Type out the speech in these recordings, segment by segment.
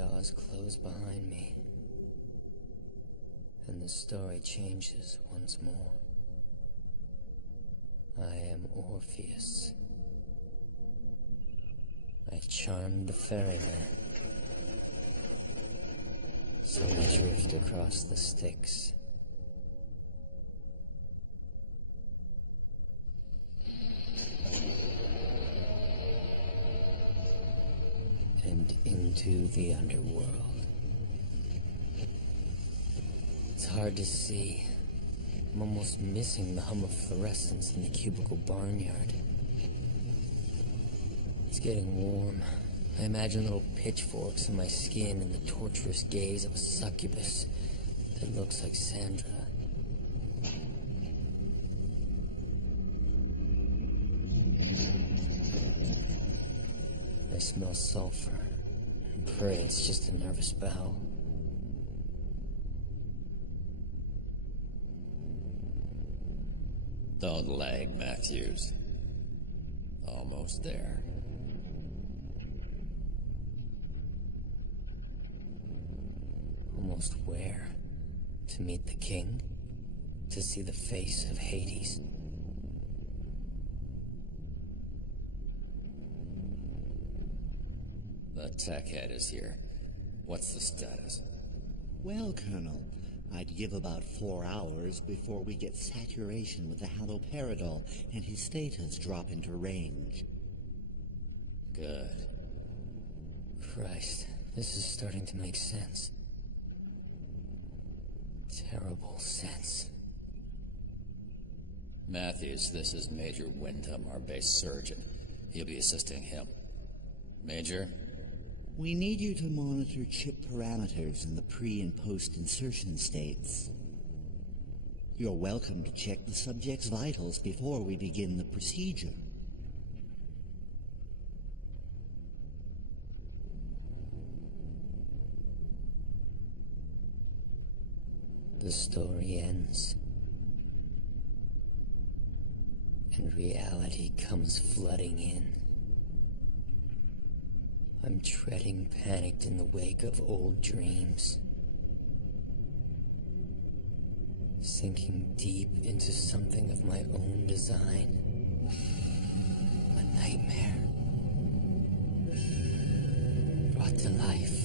jaws close behind me, and the story changes once more. I am Orpheus. I charmed the ferryman, so we drift across the Styx. And into the underworld. It's hard to see. I'm almost missing the hum of fluorescence in the cubicle barnyard. It's getting warm. I imagine little pitchforks in my skin and the torturous gaze of a succubus that looks like Sandra. I smell sulfur and pray it's just a nervous bowel. Don't lag, Matthews. Almost there. Almost where? To meet the king? To see the face of Hades? The tech head is here. What's the status? Well, Colonel, I'd give about 4 hours before we get saturation with the haloperidol and his status drop into range. Good. Christ, this is starting to make sense. Terrible sense. Matthews, this is Major Wyndham, our base surgeon. He'll be assisting him. Major? We need you to monitor chip parameters in the pre- and post-insertion states. You're welcome to check the subject's vitals before we begin the procedure. The story ends, and reality comes flooding in. I'm treading panicked in the wake of old dreams, sinking deep into something of my own design. A nightmare brought to life.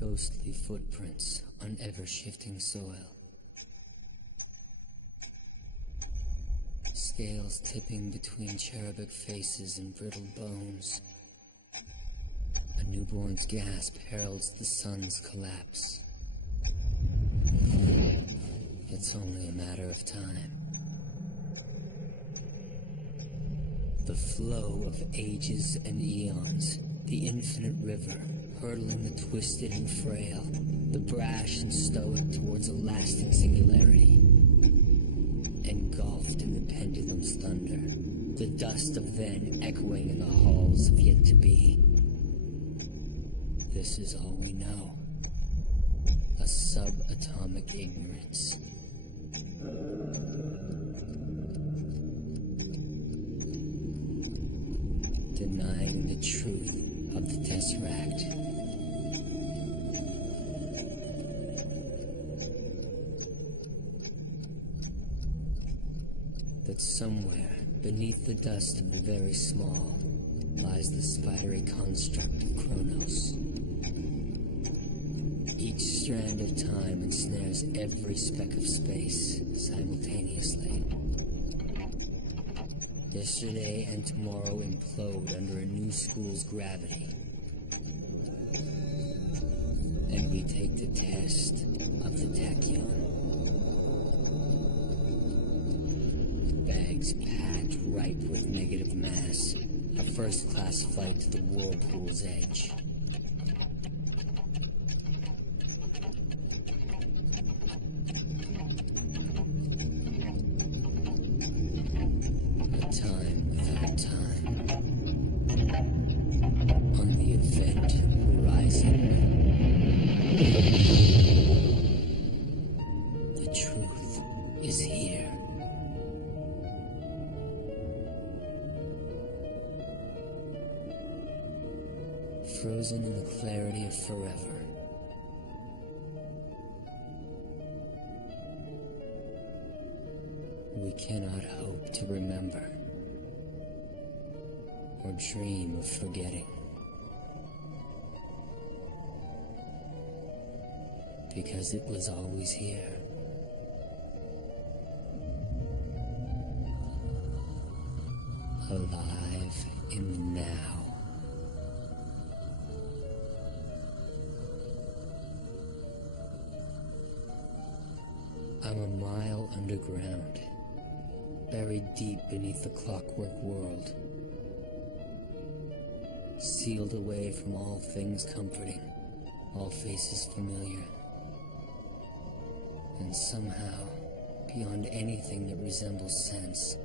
Ghostly footprints on ever-shifting soil. Scales tipping between cherubic faces and brittle bones. A newborn's gasp heralds the sun's collapse. It's only a matter of time. The flow of ages and eons, the infinite river, hurtling the twisted and frail, the brash and stoic towards a lasting singularity. Engulfed in the pendulum's thunder, the dust of then echoing in the halls of yet to be. This is all we know. A subatomic ignorance. denying the truth of the Tesseract. That somewhere, beneath the dust of the very small, lies the spidery construct of Kronos. Each strand of time ensnares every speck of space simultaneously. Yesterday and tomorrow implode under a new school's gravity. And we take the test of the Tachyon. Bags packed ripe with negative mass. A first-class flight to the whirlpool's edge. A time without time. On the event horizon. The truth is here. Frozen in the clarity of forever. We cannot hope to remember or dream of forgetting, because it was always here. Alive in the now. I'm a mile underground, buried deep beneath the clockwork world, sealed away from all things comforting, all faces familiar, and somehow beyond anything that resembles sense.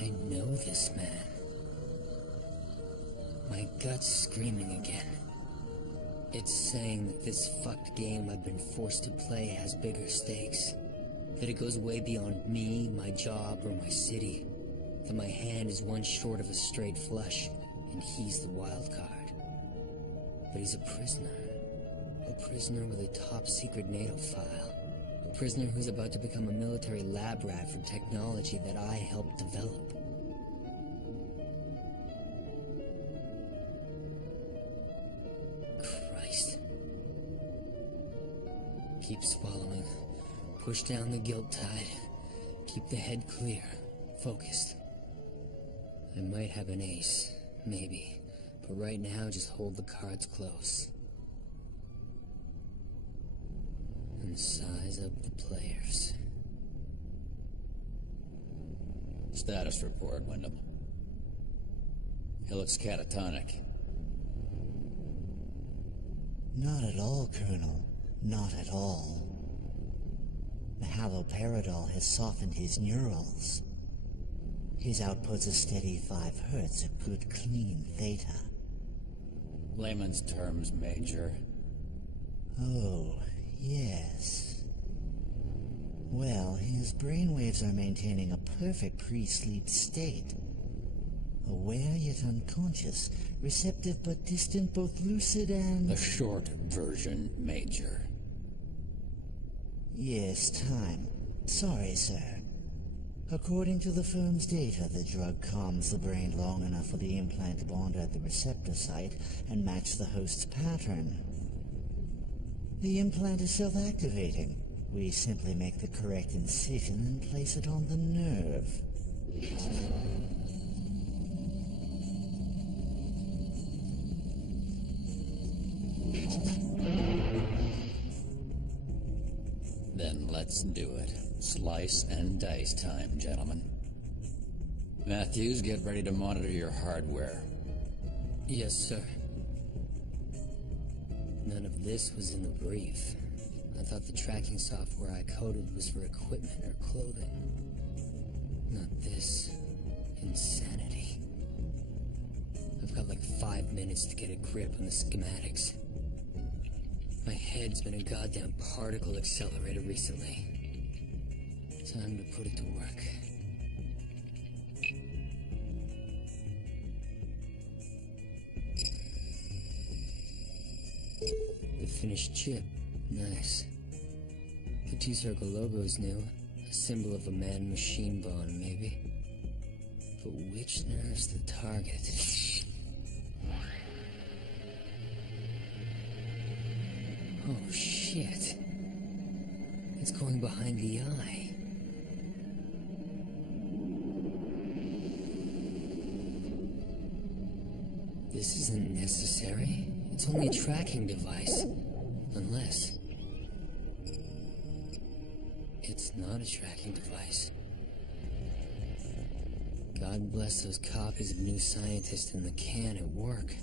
I know this man. My gut's screaming again. It's saying that this fucked game I've been forced to play has bigger stakes. That it goes way beyond me, my job, or my city. That my hand is one short of a straight flush, and he's the wild card. But he's a prisoner. A prisoner with a top-secret NATO file. A prisoner who's about to become a military lab rat for technology that I helped develop. Keep swallowing. Push down the guilt tide. Keep the head clear. Focused. I might have an ace. Maybe. But right now, just hold the cards close. And size up the players. Status report, Wyndham. He looks catatonic. Not at all, Colonel. Not at all. The haloperidol has softened his neurals. His output's a steady 5 hertz, a good clean theta. Layman's terms, Major. Oh, yes. Well, his brainwaves are maintaining a perfect pre-sleep state. Aware yet unconscious, receptive but distant, both lucid and... The short version, Major. Yes, time. Sorry, sir. According to the firm's data, the drug calms the brain long enough for the implant to bond at the receptor site and match the host's pattern. The implant is self-activating. We simply make the correct incision and place it on the nerve. Then let's do it. Slice and dice time, gentlemen. Matthews, get ready to monitor your hardware. Yes, sir. None of this was in the brief. I thought the tracking software I coded was for equipment or clothing. Not this. Insanity. I've got like 5 minutes to get a grip on the schematics. My head's been a goddamn particle accelerator recently. Time to put it to work. The finished chip. Nice. The two-circle logo's new. A symbol of a man-machine bond, maybe. But which nerve's the target? Oh, shit. It's going behind the eye. This isn't necessary. It's only a tracking device. Unless... it's not a tracking device. God bless those copies of New Scientist in the can at work.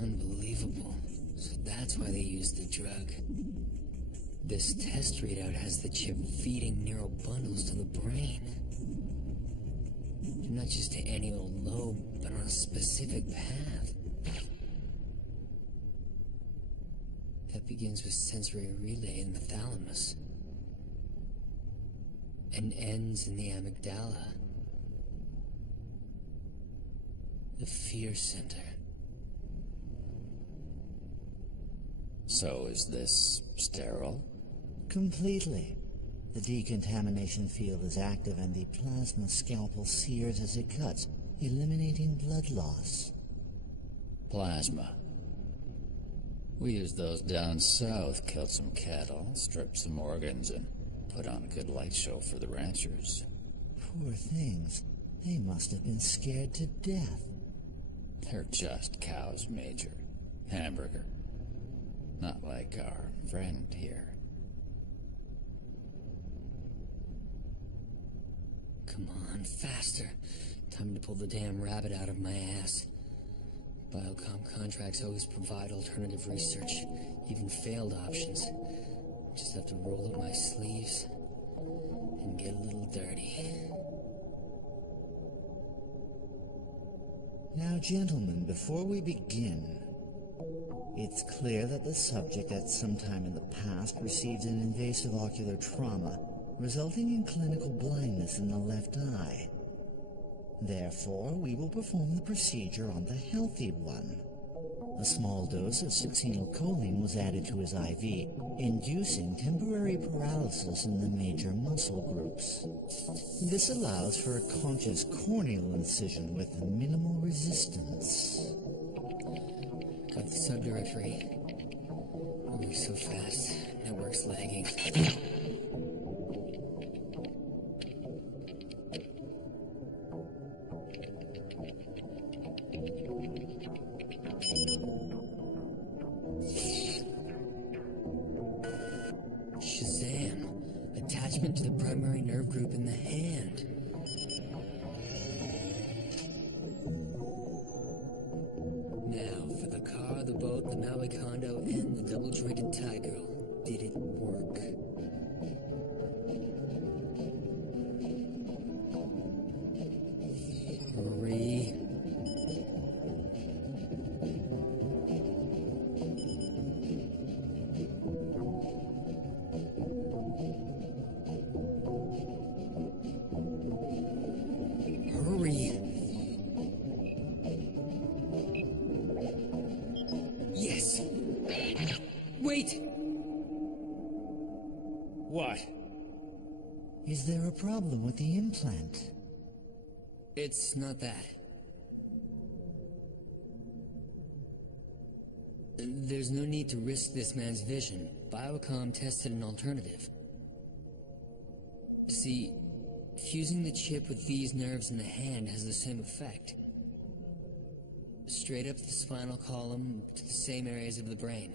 Unbelievable. So that's why they used the drug. This test readout has the chip feeding neural bundles to the brain. Not just to any old lobe, but on a specific path. That begins with sensory relay in the thalamus. And ends in the amygdala. The fear center. So is this sterile? Completely. The decontamination field is active and the plasma scalpel sears as it cuts, eliminating blood loss. Plasma. We used those down south, killed some cattle, stripped some organs, and put on a good light show for the ranchers. Poor things. They must have been scared to death. They're just cows, Major. Hamburger. Not like our friend here. Come on, faster. Time to pull the damn rabbit out of my ass. Biocom contracts always provide alternative research, even failed options. Just have to roll up my sleeves and get a little dirty. Now, gentlemen, before we begin, it's clear that the subject at some time in the past received an invasive ocular trauma, resulting in clinical blindness in the left eye. Therefore, we will perform the procedure on the healthy one. A small dose of succinylcholine was added to his IV, inducing temporary paralysis in the major muscle groups. This allows for a conscious corneal incision with minimal resistance. Got the subdirectory. Moving so fast, network's lagging. Shazam! Attachment to the primary nerve group in the hand. Now, for the car, the boat, the Maui condo, and the double-jointed Thai girl. Did it work? Hurry. Hurry. Yes. Wait. What? Is there a problem with the implant? It's not that. There's no need to risk this man's vision. Biocom tested an alternative. See, fusing the chip with these nerves in the hand has the same effect. Straight up the spinal column to the same areas of the brain.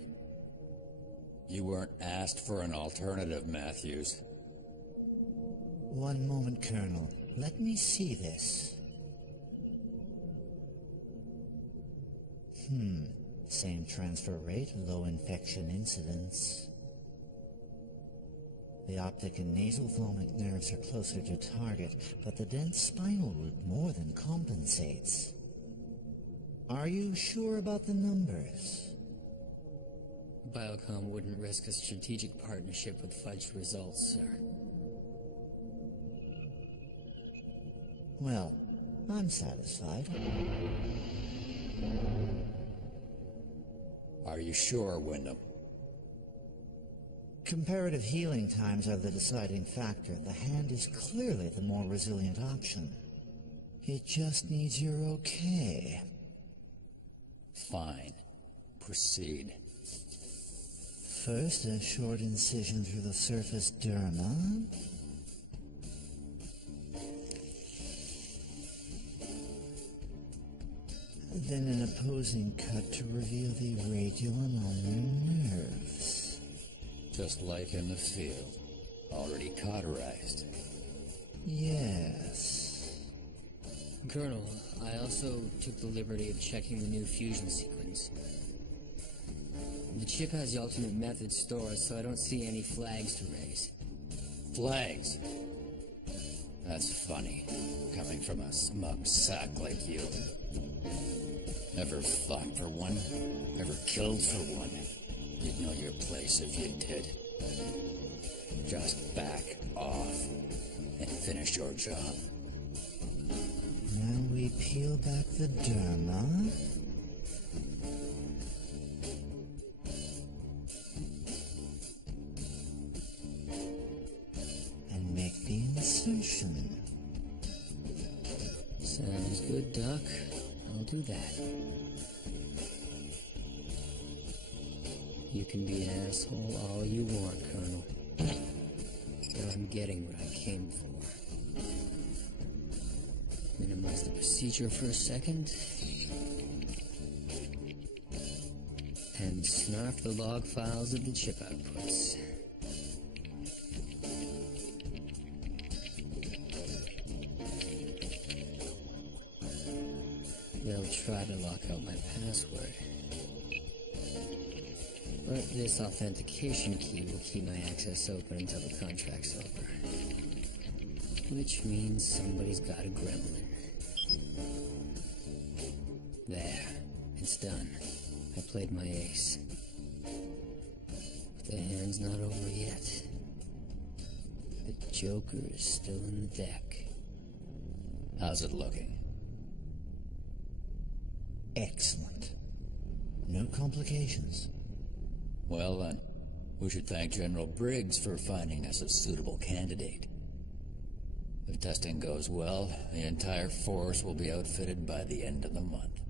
You weren't asked for an alternative, Matthews. One moment, Colonel. Let me see this. Same transfer rate, low infection incidence. The optic and nasal thalamic nerves are closer to target, but the dense spinal root more than compensates. Are you sure about the numbers? Biocom wouldn't risk a strategic partnership with fudged results, sir. Well, I'm satisfied. Are you sure, Wyndham? Comparative healing times are the deciding factor. The hand is clearly the more resilient option. It just needs your okay. Fine. Proceed. First, a short incision through the surface derma. Then an opposing cut to reveal the radulum on your nerves. Just like in the field. Already cauterized. Yes. Colonel, I also took the liberty of checking the new fusion sequence. The chip has the alternate method stored, so I don't see any flags to raise. Flags? That's funny, coming from a smug sack like you. Ever fought for one? Ever killed for one? You'd know your place if you did. Just back off and finish your job. Now we peel back the derma. And make the insertion. Sounds good, Doc. I'll do that. You can be an asshole all you want, Colonel. But I'm getting what I came for. Minimize the procedure for a second. And snarf the log files of the chip outputs. They'll try to lock out my password. But this authentication key will keep my access open until the contract's over. Which means somebody's got a gremlin. There. It's done. I played my ace. But the hand's not over yet. The Joker is still in the deck. How's it looking? Excellent. No complications. Well then, we should thank General Briggs for finding us a suitable candidate. If testing goes well, the entire force will be outfitted by the end of the month.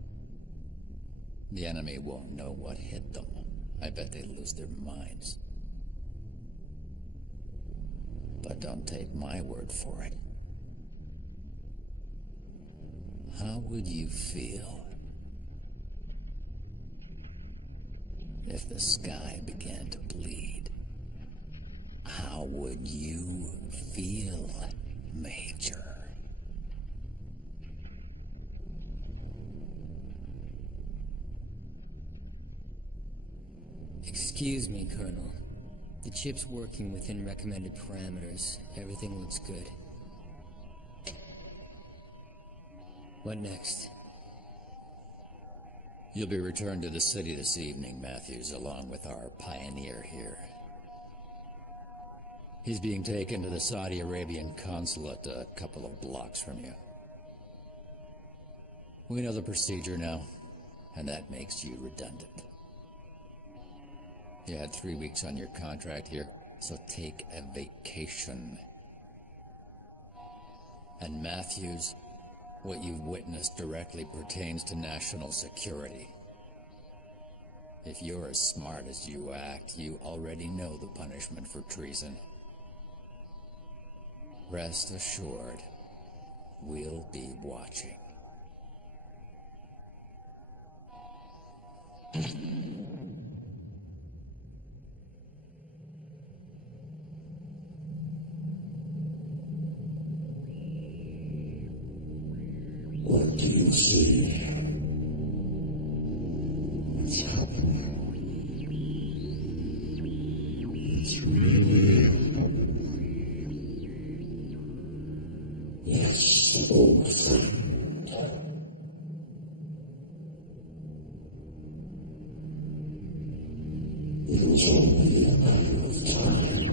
The enemy won't know what hit them. I bet they lose their minds. But don't take my word for it. How would you feel if the sky began to bleed? How would you feel, Major? Excuse me, Colonel. The chip's working within recommended parameters. Everything looks good. What next? You'll be returned to the city this evening, Matthews, along with our pioneer here. He's being taken to the Saudi Arabian consulate a couple of blocks from you. We know the procedure now, and that makes you redundant. You had 3 weeks on your contract here, so take a vacation. And Matthews, what you've witnessed directly pertains to national security. If you're as smart as you act, you already know the punishment for treason. Rest assured, we'll be watching. What do you see? What's happening? It's really happening. Yes, old friend. It was only a matter of time.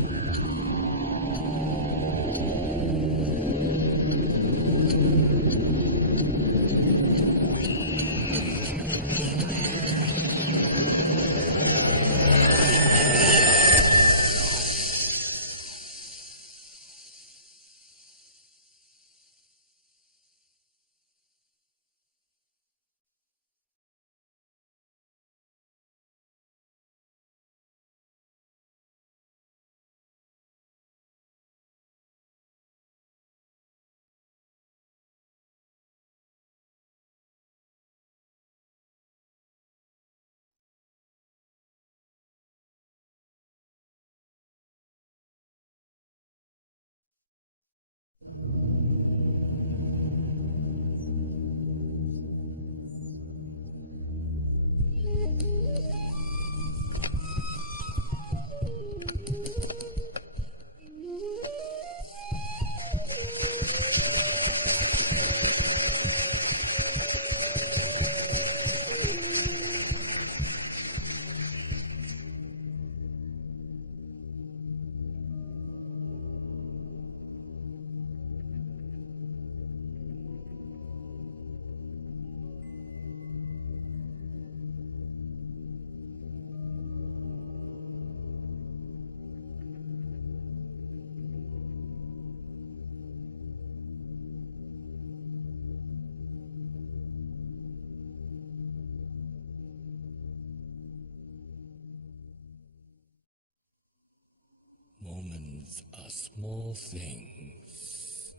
Moments are small things.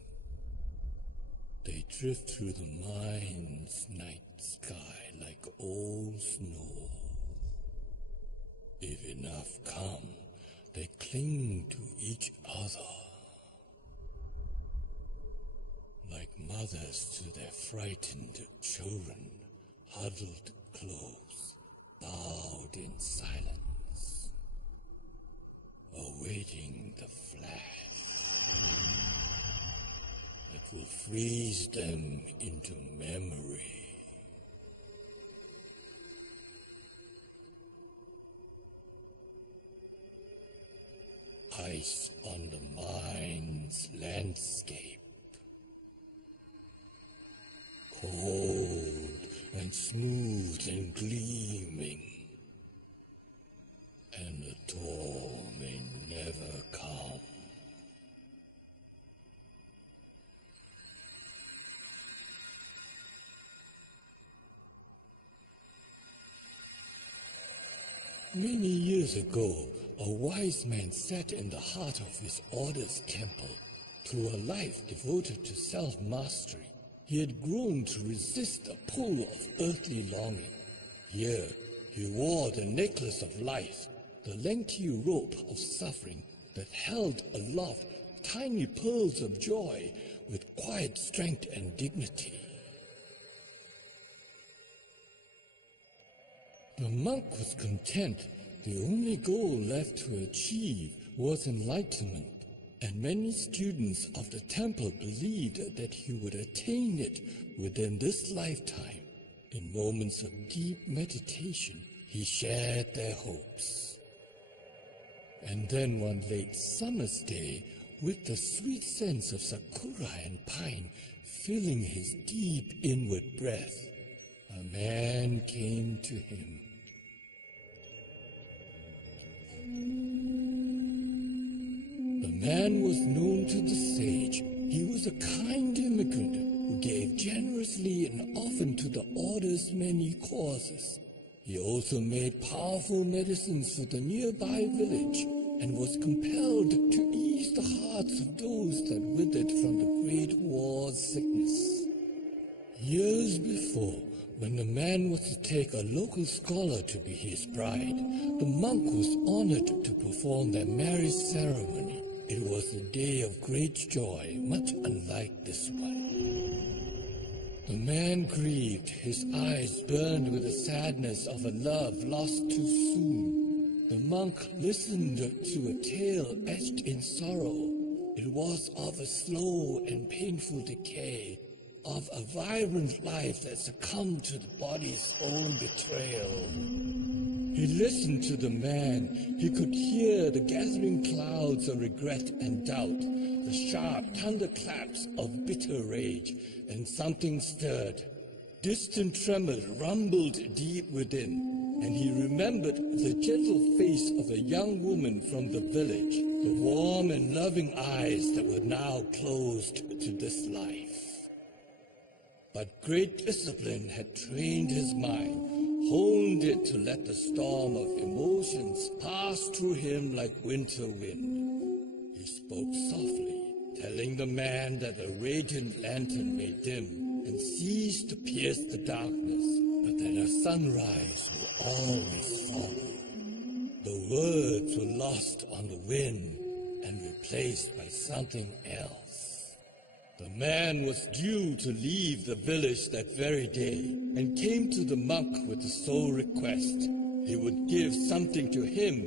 They drift through the mind's night sky like old snow. If enough come, they cling to each other. Like mothers to their frightened children, huddled close, bowed in silence, awaiting the flash that will freeze them into memory. Ice on the mind's landscape, cold and smooth and gleaming, and the door may never come. Many years ago, a wise man sat in the heart of his order's temple. Through a life devoted to self-mastery, he had grown to resist the pull of earthly longing. Here, he wore the necklace of life, the lengthy rope of suffering that held aloft tiny pearls of joy with quiet strength and dignity. The monk was content. The only goal left to achieve was enlightenment, and many students of the temple believed that he would attain it within this lifetime. In moments of deep meditation, he shared their hopes. And then one late summer's day, with the sweet scents of sakura and pine filling his deep inward breath, a man came to him. The man was known to the sage. He was a kind immigrant who gave generously and often to the order's many causes. He also made powerful medicines for the nearby village and was compelled to ease the hearts of those that withered from the Great War's sickness. Years before, when the man was to take a local scholar to be his bride, the monk was honored to perform their marriage ceremony. It was a day of great joy, much unlike this one. The man grieved, his eyes burned with the sadness of a love lost too soon. The monk listened to a tale etched in sorrow. It was of a slow and painful decay, of a vibrant life that succumbed to the body's own betrayal. He listened to the man. He could hear the gathering clouds of regret and doubt, the sharp thunderclaps of bitter rage, and something stirred. Distant tremors rumbled deep within, and he remembered the gentle face of a young woman from the village, the warm and loving eyes that were now closed to this life. But great discipline had trained his mind, honed it to let the storm of emotions pass through him like winter wind. He spoke softly, telling the man that a radiant lantern may dim and cease to pierce the darkness, but that a sunrise will always follow. The words were lost on the wind and replaced by something else. The man was due to leave the village that very day, and came to the monk with the sole request he would give something to him